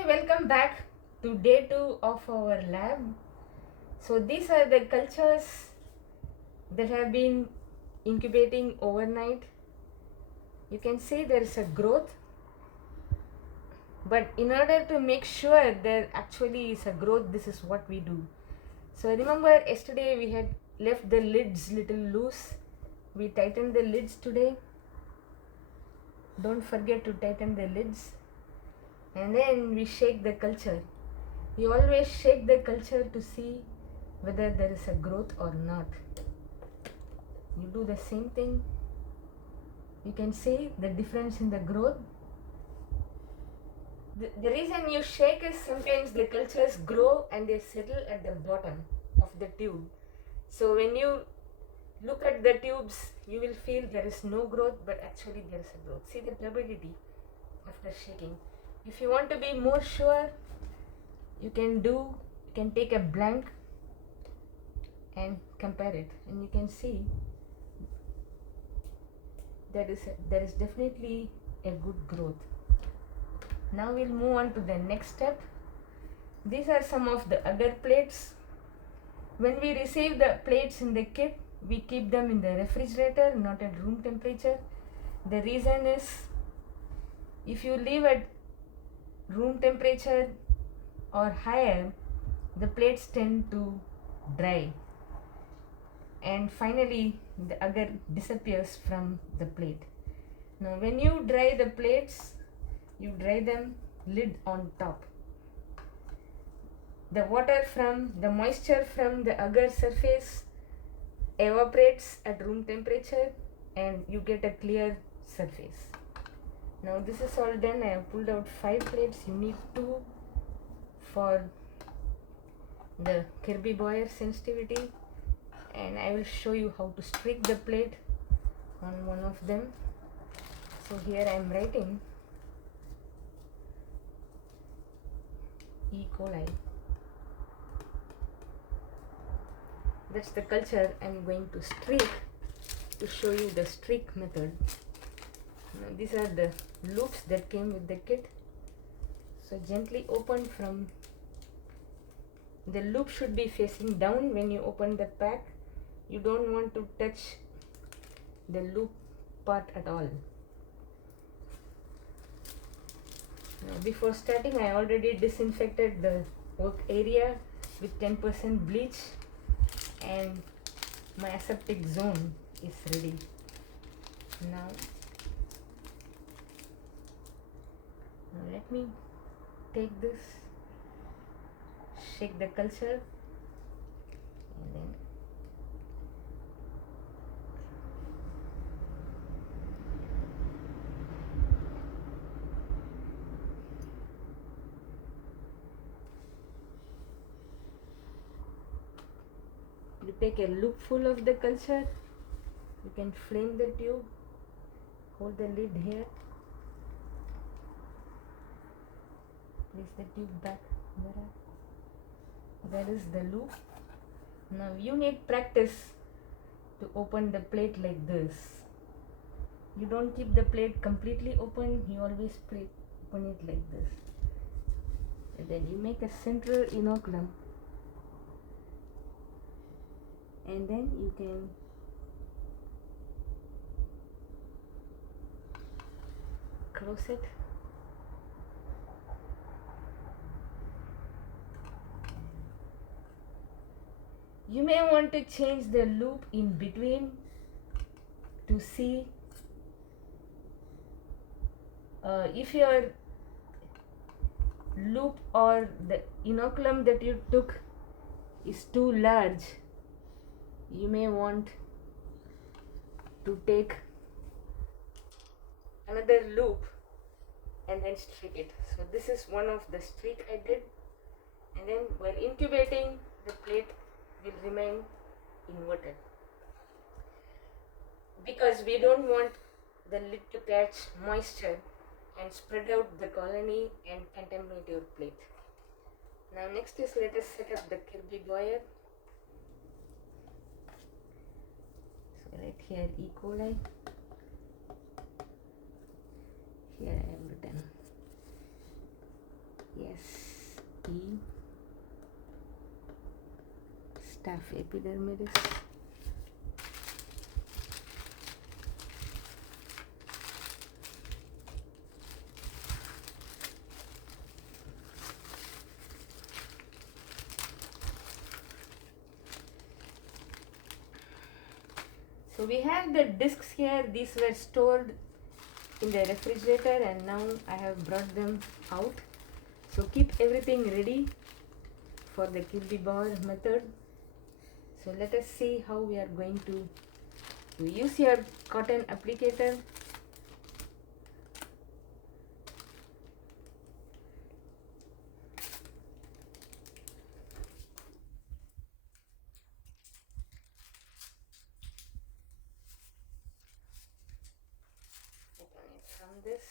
Okay, welcome back to day 2 of our lab. So these are the cultures that have been incubating overnight. You can see there is a growth, but in order to make sure there actually is a growth, this is what we do. So remember yesterday we had left the lids little loose. We tightened the lids today. Don't forget to tighten the lids. And then we shake the culture. You always shake the culture to see whether there is a growth or not. You do the same thing. You can see the difference in the growth. The reason you shake is sometimes the cultures grow and they settle at the bottom of the tube. So when you look at the tubes, you will feel there is no growth, but actually there is a growth. See the turbidity after shaking. If you want to be more sure, you can take a blank and compare it, and you can see there is definitely a good growth. Now we'll move on to the next step. These are some of the agar plates. When we receive the plates in the kit, we keep them in the refrigerator, not at room temperature. The reason is, if you leave at room temperature or higher, the plates tend to dry, and finally the agar disappears from the plate. Now when you dry the plates, you dry them lid on top. The moisture from the agar surface evaporates at room temperature and you get a clear surface. Now this is all done. I have pulled out 5 plates. You need 2 for the Kirby-Bauer sensitivity, and I will show you how to streak the plate on one of them. So here I am writing E. coli. That's the culture I am going to streak to show you the streak method. Now these are the loops that came with the kit. So gently open from the loop should be facing down when you open the pack. You don't want to touch the loop part at all. Now before starting, I already disinfected the work area with 10% bleach, and my aseptic zone is ready. Now let me take this, shake the culture, and then you take a loop full of the culture. You can flame the tube, hold the lid here, place the tube back there. There is the loop. Now you need practice to open the plate like this. You don't keep the plate completely open, you always open it like this. And then you make a central inoculum, and then you can close it. You may want to change the loop in between to see if your loop or the inoculum that you took is too large. You may want to take another loop and then streak it. So this is one of the streak I did, and then while incubating, the plate will remain inverted because we don't want the lid to catch moisture and spread out the colony and contaminate your plate. Now next is, let us set up the Kirby-Bauer. So right here E. coli, here I have written Yes, E. Staph epidermidis. So we have the discs here. These were stored in the refrigerator and now I have brought them out. So keep everything ready for the Kirby-Bauer method. So let us see how we are going to use your cotton applicator. Open it from this.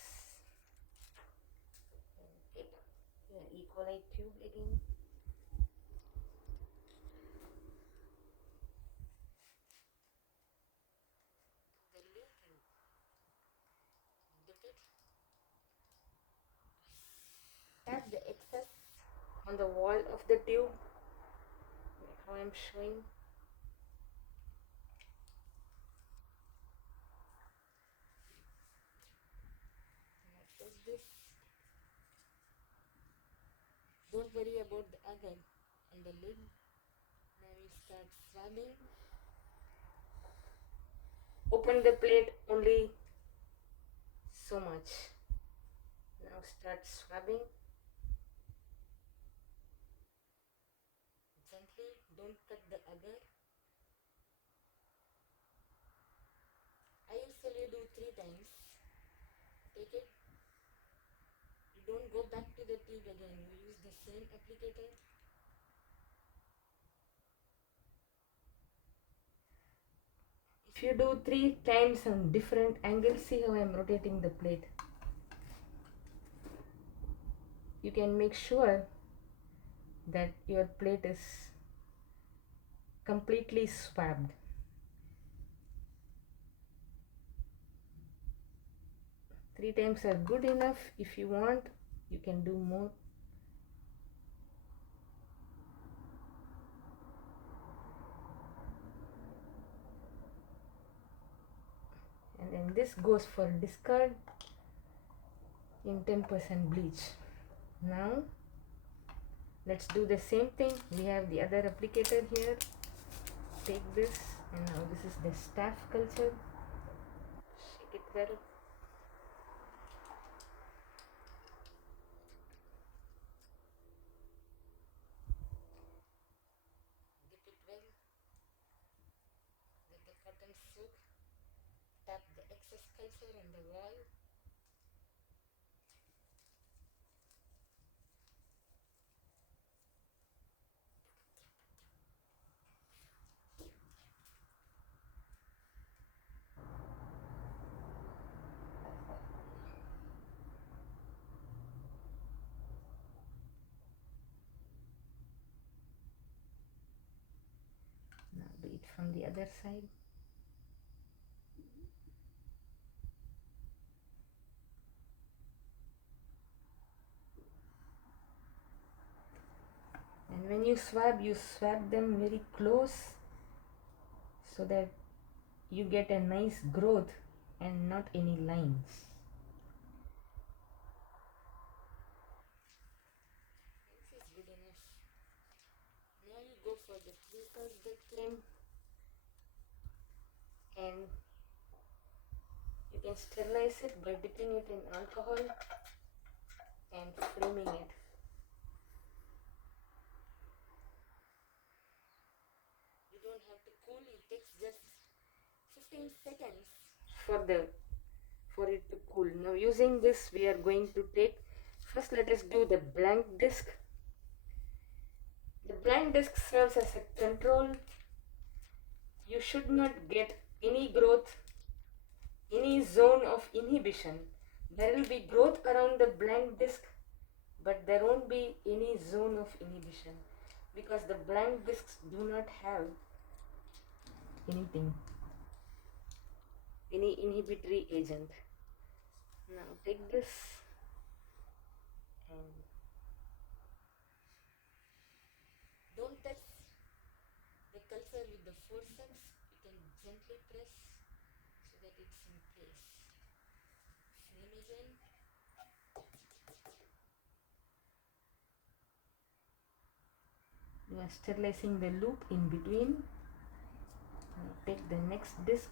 Take your E. coli tube again. The lid and dip it. Tap the excess on the wall of the tube, like how I am showing. Now close this. Don't worry about the agar on the lid. Now we start swabbing. Open the plate only so much. Now start swabbing. Gently, don't cut the agar. I usually do 3 times. Take it. You don't go back to the tube again. You use the same applicator. If you do 3 times on different angles, see how I am rotating the plate. You can make sure that your plate is completely swabbed. Three times are good enough. If you want, you can do more. And then this goes for discard in 10% bleach. Now let's do the same thing. We have the other applicator here. Take this, and now this is the staph culture. Shake it well. Dip it well. Let the cotton soak. Tap the excess culture on the wall. Now do it from the other side. And when you swab them very close so that you get a nice growth and not any lines. This is good enough. Now you go for the tweezers that came, and you can sterilize it by dipping it in alcohol and framing it. You don't have to cool, it takes just 15 seconds for it to cool. Now using this, we are going to take, first let us do the blank disc. The blank disc serves as a control. You should not get any growth, any zone of inhibition. There will be growth around the blank disc, but there won't be any zone of inhibition because the blank discs do not have anything, any inhibitory agent. Now take this and also with the forceps, you can gently press so that it's in place. Flame again. You are sterilizing the loop in between. Now take the next disc.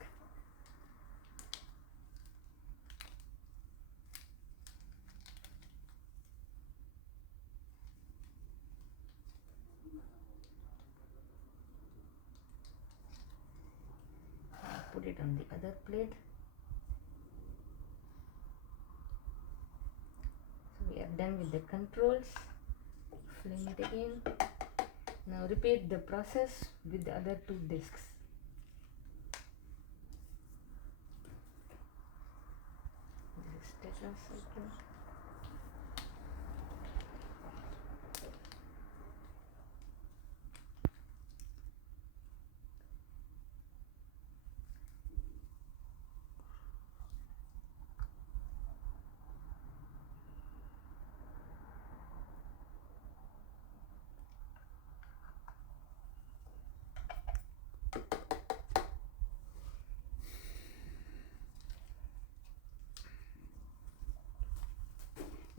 Put it on the other plate. So we are done with the controls. Flame it again. Now repeat the process with the other two discs. This is tetracycline.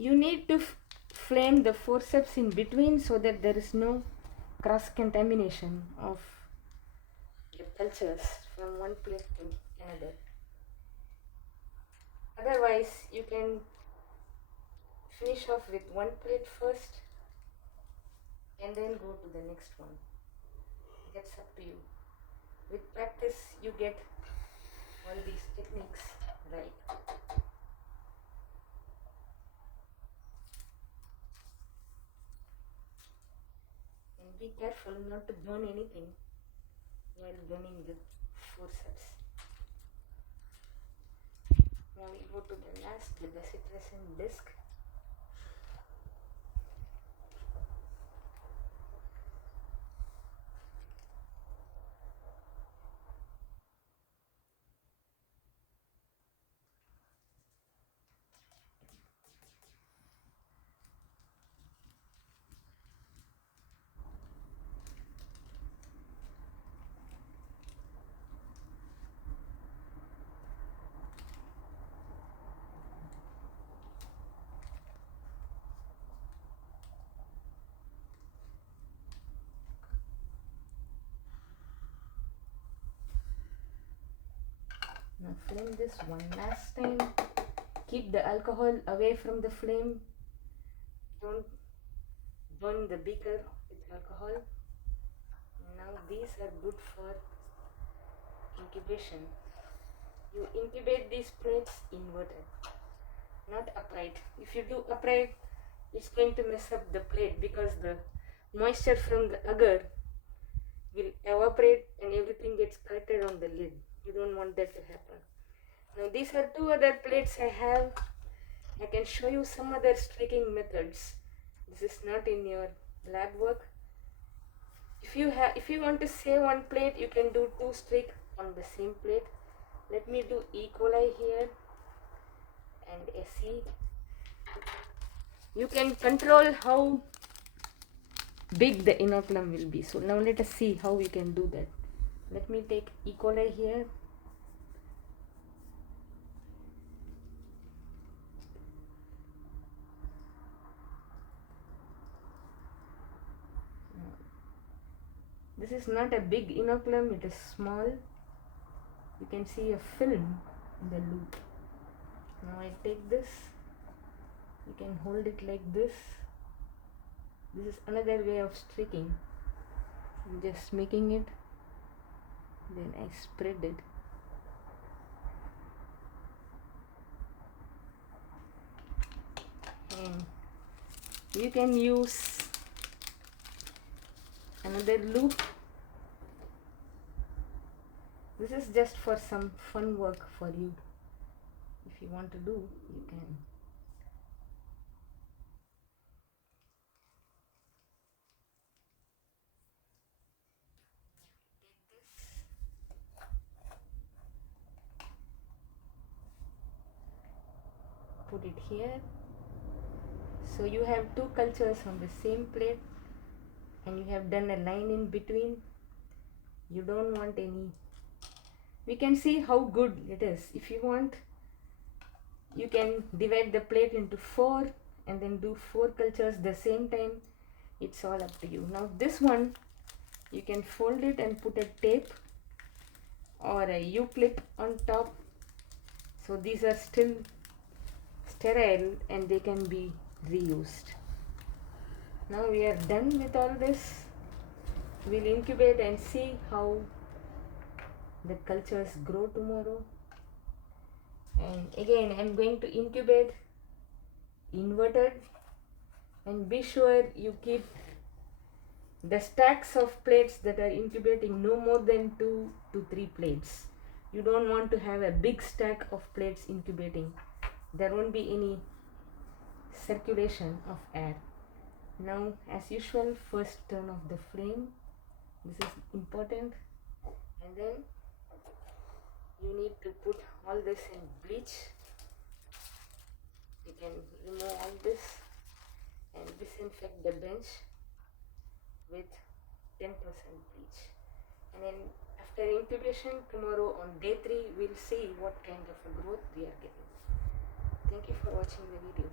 You need to flame the forceps in between so that there is no cross contamination of the cultures from one plate to another. Otherwise, you can finish off with one plate first and then go to the next one. That's up to you. With practice, you get all these techniques right. And be careful not to burn anything while running the forceps. Now we go to the last, the dexitresin disc. Now flame this one last time. Keep the alcohol away from the flame. Don't burn the beaker with alcohol. Now these are good for incubation. You incubate these plates inverted, not upright. If you do upright, it's going to mess up the plate because the moisture from the agar will evaporate and everything gets collected on the lid. You don't want that to happen. Now these are two other plates I have. I can show you some other streaking methods. This is not in your lab work. If you want to save one plate, you can do two streak on the same plate. Let me do E. coli here and SE. You can control how big the inoculum will be. So now let us see how we can do that. Let me take E. coli here. This is not a big inoculum, it is small. You can see a film in the loop. Now I take this. You can hold it like this. This is another way of streaking. I'm just making it. Then I spread it. And you can use another loop. This is just for some fun work for you. If you want to do, you can. Put it here. So you have two cultures on the same plate and you have done a line in between. You don't want any. We can see how good it is. If you want, you can divide the plate into 4 and then do 4 cultures the same time. It's all up to you. Now this one, you can fold it and put a tape or a U-clip on top. So these are still sterile and they can be reused. Now we are done with all this. We'll incubate and see how the cultures grow tomorrow. And again, I'm going to incubate inverted, and be sure you keep the stacks of plates that are incubating no more than 2 to 3 plates. You don't want to have a big stack of plates incubating. There won't be any circulation of air. Now, as usual, first turn off the flame. This is important. And then you need to put all this in bleach. You can remove all this and disinfect the bench with 10% bleach. And then after incubation tomorrow on day 3, we'll see what kind of a growth we are getting. Thank you for watching the video.